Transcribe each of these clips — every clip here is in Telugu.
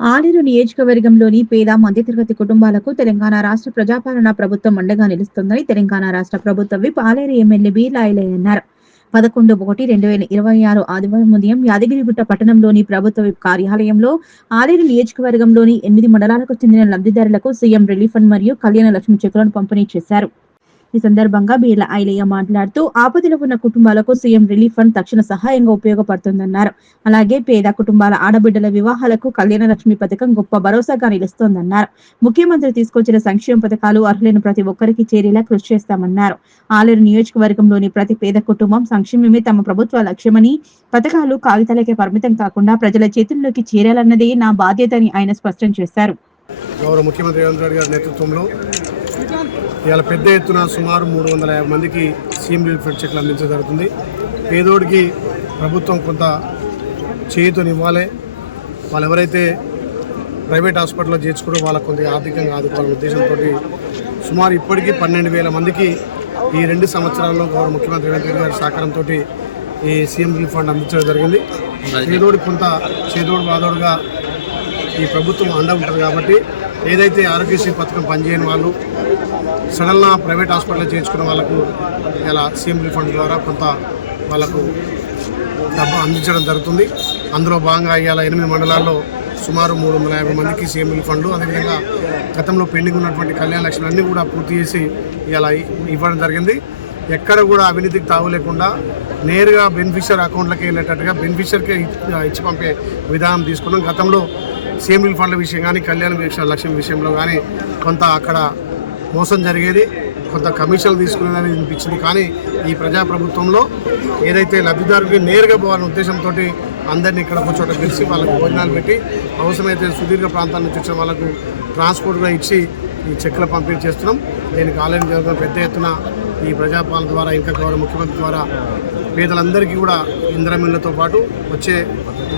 ఆలేరు నియోజకవర్గంలోని పేద, మధ్యతరగతి కుటుంబాలకు తెలంగాణ రాష్ట్ర ప్రజాపాలన ప్రభుత్వం అండగా నిలుస్తోందని తెలంగాణ రాష్ట్ర ప్రభుత్వ విప్ ఆలేరు ఎమ్మెల్యే బీర్లా ఐలయ్య అన్నారు. 11/1/2026 ఆదివారం ఉదయం యాదగిరిగుట్ట పట్టణంలోని ప్రభుత్వ విప్ కార్యాలయంలో ఆలేరు నియోజకవర్గంలోని 8 మండలాలకు చెందిన లబ్ధిదారులకు సీఎం రిలీఫ్ ఫండ్ మరియు కళ్యాణ లక్ష్మి చెక్కులను పంపిణీ చేశారు. ఈ సందర్భంగా బీర్లా ఐలయ్య మాట్లాడుతూ ఆపదలో ఉన్న కుటుంబాలకు సీఎం రిలీఫ్ ఫండ్ తక్షణ సహాయంగా ఉపయోగపడుతుందన్నారు. అలాగే పేద కుటుంబాల ఆడబిడ్డల వివాహాలకు కళ్యాణ లక్ష్మి పథకం గొప్ప భరోసాగా నిలుస్తోందన్నారు. ముఖ్యమంత్రి తీసుకొచ్చిన సంక్షేమ పథకాలు అర్హులైన ప్రతి ఒక్కరికి చేరేలా కృషి చేస్తామన్నారు. ఆలేరు నియోజకవర్గంలోని ప్రతి పేద కుటుంబం సంక్షేమమే తమ ప్రభుత్వ లక్ష్యమని, పథకాలు కాగితాలకే పరిమితం కాకుండా ప్రజల చేతుల్లోకి చేరాలన్నదే నా బాధ్యత అని ఆయన స్పష్టం చేశారు. గౌరవ ముఖ్యమంత్రి రేవంత్ రెడ్డి గారి నేతృత్వంలో ఇవాళ పెద్ద ఎత్తున సుమారు 350 మందికి సీఎం రిలీఫ్ ఫండ్ చెక్లు అందించడం జరుగుతుంది. పేదోడికి ప్రభుత్వం కొంత చేయూతనివ్వాలి. వాళ్ళు ఎవరైతే ప్రైవేట్ హాస్పిటల్లో చేర్చుకుంటూ వాళ్ళకు కొంత ఆర్థికంగా ఆదుకోవాలనే ఉద్దేశంతో సుమారు ఇప్పటికీ 12,000 మందికి ఈ 2 సంవత్సరాల్లో గౌరవ ముఖ్యమంత్రి రేవంత్ రెడ్డి గారి సహకారంతో ఈ సీఎం రిలీఫ్ ఫండ్ అందించడం జరిగింది. పేదోడి కొంత చేదోడు వాదోడుగా ఈ ప్రభుత్వం అండ ఉంటుంది కాబట్టి ఏదైతే ఆరోగ్యశ్రీ పథకం పనిచేయని వాళ్ళు సడన్గా ప్రైవేట్ హాస్పిటల్లో చేర్చుకున్న వాళ్ళకు ఇలా సీఎం రిలీఫ్ ఫండ్ ద్వారా కొంత వాళ్ళకు డబ్బు అందించడం జరుగుతుంది. అందులో భాగంగా ఇవాళ 8 మండలాల్లో సుమారు 350 మందికి సీఎం రిలీఫ్ ఫండ్లు, అదేవిధంగా గతంలో పెండింగ్ ఉన్నటువంటి కళ్యాణ లక్ష్మి అన్నీ కూడా పూర్తి చేసి ఇలా ఇవ్వడం జరిగింది. ఎక్కడ కూడా అవినీతికి తావు లేకుండా నేరుగా బెనిఫిషియర్ అకౌంట్లకి వెళ్ళేటట్టుగా బెనిఫిషియర్కే ఇచ్చి పంపే విధానం తీసుకున్నాం. గతంలో సీఎం రిలీఫ్ ఫండ్ల విషయం కానీ కళ్యాణ లక్ష్యం విషయంలో కానీ కొంత అక్కడ మోసం జరిగేది, కొంత కమిషన్లు తీసుకునేదని అనిపించింది. కానీ ఈ ప్రజాప్రభుత్వంలో ఏదైతే లబ్ధిదారుకి నేరుగా పోవాలనే ఉద్దేశంతో అందరినీ ఇక్కడ ఒక చోట పిలిచి వాళ్ళకు భోజనాలు పెట్టి అవసరమైతే సుదీర్ఘ ప్రాంతాల నుంచి వచ్చిన వాళ్ళకు ట్రాన్స్పోర్ట్గా ఇచ్చి ఈ చెక్కుల పంపిణీ చేస్తున్నాం. దీనికి ఆలయం జరుగుతున్న పెద్ద ఎత్తున ఈ ప్రజాపాలన ద్వారా ఇంకా గౌరవ ముఖ్యమంత్రి ద్వారా పేదలందరికీ కూడా ఇందిరమిళ్లతో పాటు వచ్చే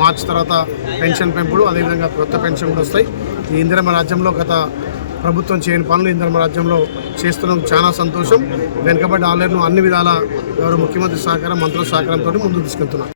మార్చి తర్వాత పెన్షన్ పెంపుడు, అదేవిధంగా కొత్త పెన్షన్ కూడా వస్తాయి. ఈ ఇందిరమ్మ రాజ్యంలో గత ప్రభుత్వం చేయని పనులు ఇందిరమ్మ రాజ్యంలో చేస్తున్నాం. చాలా సంతోషం. వెనుకబడ్డ ఆలయాలను అన్ని విధాల గౌరవ ముఖ్యమంత్రి సహకారం, మంత్రుల సహకారంతో ముందుకు తీసుకెళ్తున్నాం.